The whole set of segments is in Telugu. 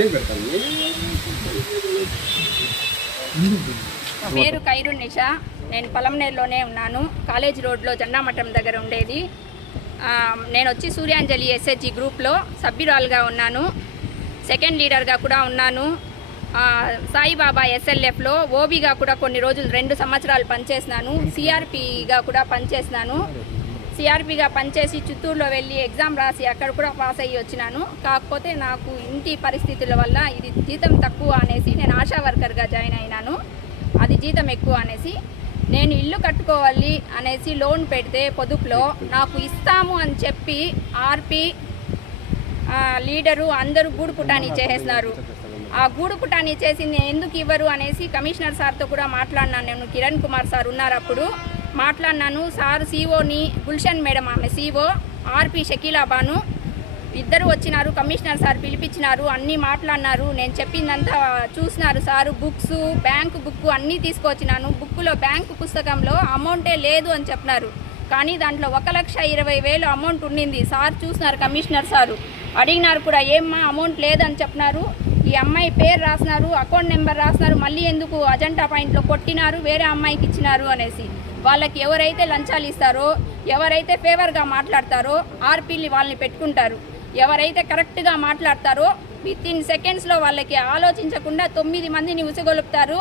ఏం పెడతాను పేరు ఖైరు నిషా నేను పొలంనేరులోనే ఉన్నాను కాలేజ్ రోడ్లో జెండా మఠం దగ్గర ఉండేది నేను వచ్చి సూర్యాంజలి ఎస్హెచ్జి గ్రూప్లో సభ్యురాలుగా ఉన్నాను సెకండ్ లీడర్గా కూడా ఉన్నాను సాయిబాబా ఎస్ఎల్ఎఫ్లో ఓబీగా కూడా కొన్ని రోజులు రెండు సంవత్సరాలు పనిచేసినాను సిఆర్పిగా కూడా పనిచేసినాను సిఆర్పిగా పనిచేసి చిత్తూరులో వెళ్ళి ఎగ్జామ్ రాసి అక్కడ కూడా పాస్ అయ్యి వచ్చినాను కాకపోతే నాకు ఇంటి పరిస్థితుల వల్ల ఇది జీతం తక్కువ అనేసి నేను ఆశా వర్కర్గా జాయిన్ అయినాను అది జీతం ఎక్కువ అనేసి నేను ఇల్లు కట్టుకోవాలి అనేసి లోన్ పెడితే పొదుపులో నాకు ఇస్తాము అని చెప్పి ఆర్పి లీడరు అందరూ గూడు పుటాని చేసేసినారు ఆ గూడు పుటాని చేసింది ఎందుకు ఇవ్వరు అనేసి కమిషనర్ సార్తో కూడా మాట్లాడినాను నేను కిరణ్ కుమార్ సార్ ఉన్నారు అప్పుడు మాట్లాడినాను సార్ సీఓని గుల్షన్ మేడం ఆమె సీఓ ఆర్పి షకీలాబాను ఇద్దరు వచ్చినారు కమిషనర్ సార్ పిలిపించినారు అన్నీ మాట్లాడినారు నేను చెప్పిందంతా చూసినారు సారు బుక్స్ బ్యాంకు బుక్ అన్నీ తీసుకొచ్చినాను బుక్లో బ్యాంకు పుస్తకంలో అమౌంటే లేదు అని చెప్పినారు కానీ దాంట్లో ఒక లక్ష ఇరవై వేలు అమౌంట్ ఉండింది సార్ చూసినారు కమిషనర్ సారు అడిగినారు కూడా ఏమ్మా అమౌంట్ లేదని చెప్పినారు ఈ అమ్మాయి పేరు రాసినారు అకౌంట్ నెంబర్ రాసినారు మళ్ళీ ఎందుకు అజంటా పాయింట్లో కొట్టినారు వేరే అమ్మాయికి ఇచ్చినారు అనేసి వాళ్ళకి ఎవరైతే లంచాలు ఇస్తారో ఎవరైతే ఫేవర్గా మాట్లాడతారో ఆర్పీలు వాళ్ళని పెట్టుకుంటారు ఎవరైతే కరెక్ట్గా మాట్లాడతారో విత్ ఇన్ సెకండ్స్లో వాళ్ళకి ఆలోచించకుండా తొమ్మిది మందిని ఉసుగొలుపుతారు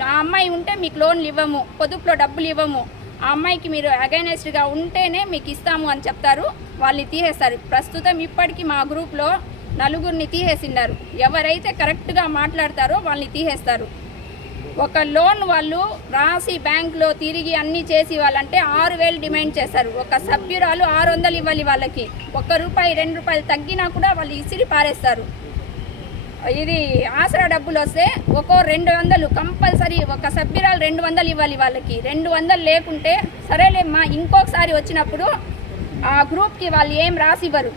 నా అమ్మాయి ఉంటే మీకు లోన్లు ఇవ్వము పొదుపులో డబ్బులు ఇవ్వము ఆ అమ్మాయికి మీరు అగైనెస్ట్గా ఉంటేనే మీకు ఇస్తాము అని చెప్తారు వాళ్ళని తీసేస్తారు ప్రస్తుతం ఇప్పటికీ మా గ్రూప్లో నలుగురిని తీసేసిన్నారు ఎవరైతే కరెక్ట్గా మాట్లాడతారో వాళ్ళని తీసేస్తారు ఒక లోన్ వాళ్ళు రాసి బ్యాంక్లో తిరిగి అన్నీ చేసి ఇవ్వాలంటే ఆరు వేలు డిమాండ్ చేశారు ఒక సభ్యురాలు ఆరు వందలు ఇవ్వాలి వాళ్ళకి ఒక్క రూపాయి రెండు రూపాయలు తగ్గినా కూడా వాళ్ళు ఇసిరి పారేస్తారు ఇది ఆసరా డబ్బులు వస్తే ఒక్కో రెండు వందలు కంపల్సరీ ఒక సభ్యురాలు రెండు వందలు ఇవ్వాలి వాళ్ళకి రెండు వందలు లేకుంటే సరేలేమ్మా ఇంకొకసారి వచ్చినప్పుడు ఆ గ్రూప్కి వాళ్ళు ఏం రాసివ్వరు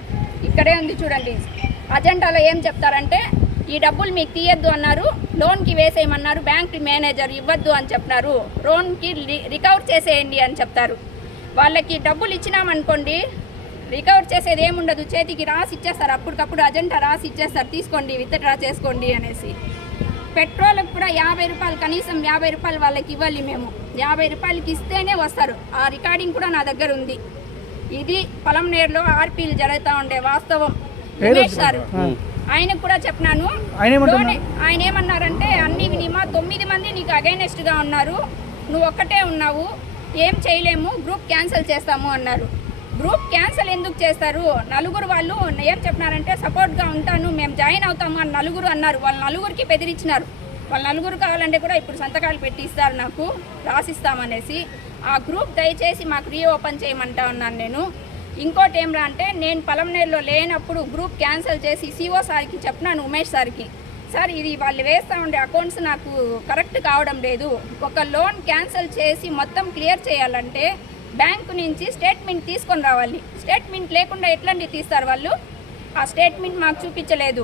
ఇక్కడే ఉంది చూడండి అజెండాలో ఏం చెప్తారంటే ఈ డబ్బులు మీకు తీయొద్దు అన్నారు లోన్కి వేసేయమన్నారు బ్యాంక్ మేనేజర్ ఇవ్వద్దు అని చెప్తారు లోన్కి రికవర్ చేసేయండి అని చెప్తారు వాళ్ళకి డబ్బులు ఇచ్చినామనుకోండి రికవర్ చేసేది ఏముండదు చేతికి రాసి ఇచ్చేస్తారు అప్పటికప్పుడు అజెండా రాసి ఇచ్చేస్తారు తీసుకోండి విత్డ్రా చేసుకోండి అనేసి పెట్రోల్కి కూడా యాభై రూపాయలు కనీసం యాభై రూపాయలు వాళ్ళకి ఇవ్వాలి మేము యాభై రూపాయలకి ఇస్తేనే వస్తారు ఆ రికార్డింగ్ కూడా నా దగ్గర ఉంది ఇది పొలం నేరులో ఆర్పీలు జరుగుతూ ఉండే వాస్తవం సార్ ఆయనకు కూడా చెప్పినాను ఆయన ఏమన్నారంటే అన్ని వినిమా తొమ్మిది మంది నీకు అగైనెస్ట్గా ఉన్నారు నువ్వు ఒక్కటే ఉన్నావు ఏం చేయలేము గ్రూప్ క్యాన్సిల్ చేస్తాము అన్నారు గ్రూప్ క్యాన్సిల్ ఎందుకు చేస్తారు నలుగురు వాళ్ళు ఏం చెప్పినారంటే సపోర్ట్గా ఉంటాను మేము జాయిన్ అవుతాము అని నలుగురు అన్నారు వాళ్ళు నలుగురికి బెదిరించినారు వాళ్ళు నలుగురు కావాలంటే కూడా ఇప్పుడు సంతకాలు పెట్టి ఇస్తారు నాకు రాసిస్తామనేసి ఆ గ్రూప్ దయచేసి మాకు ఓపెన్ చేయమంటా ఉన్నాను నేను ఇంకోటి రా అంటే నేను పలమనేరులో లేనప్పుడు గ్రూప్ క్యాన్సిల్ చేసి సిఓ సార్కి చెప్పినాను ఉమేష్ సార్కి సార్ ఇది వాళ్ళు వేస్తూ ఉండే అకౌంట్స్ నాకు కరెక్ట్ కావడం లేదు ఒక లోన్ క్యాన్సిల్ చేసి మొత్తం క్లియర్ చేయాలంటే బ్యాంకు నుంచి స్టేట్మెంట్ తీసుకొని రావాలి స్టేట్మెంట్ లేకుండా ఎట్లాంటి తీస్తారు వాళ్ళు ఆ స్టేట్మెంట్ మాకు చూపించలేదు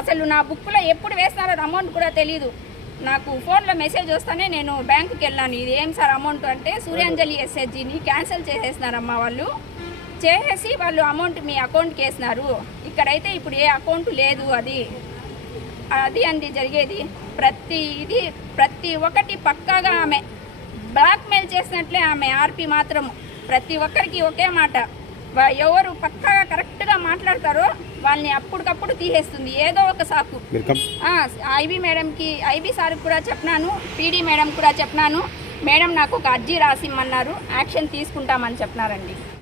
అసలు నా బుక్లో ఎప్పుడు వేస్తారో అమౌంట్ కూడా తెలియదు నాకు ఫోన్లో మెసేజ్ వస్తానే నేను బ్యాంకుకి వెళ్ళాను ఇది ఏం సార్ అమౌంట్ అంటే సూర్యాంజలి ఎస్హెచ్జిని క్యాన్సిల్ చేసేస్తున్నారమ్మా వాళ్ళు చేసేసి వాళ్ళు అమౌంట్ మీ అకౌంట్కి వేసినారు ఇక్కడైతే ఇప్పుడు ఏ అకౌంట్ లేదు అది అది అంది జరిగేది ప్రతి ఇది ప్రతి ఒక్కటి పక్కాగా ఆమె బ్లాక్మెయిల్ చేసినట్లే ఆమె ఆర్పి మాత్రం ప్రతి ఒక్కరికి ఒకే మాట ఎవరు పక్కాగా కరెక్ట్గా మాట్లాడతారో వాళ్ళని అప్పటికప్పుడు తీసేస్తుంది ఏదో ఒక సాకు ఐబీ మేడంకి ఐబీ సార్ కూడా చెప్పినాను పీడీ మేడం కూడా చెప్పినాను మేడం నాకు ఒక అర్జీ రాసిమ్మన్నారు యాక్షన్ తీసుకుంటామని చెప్పినారండి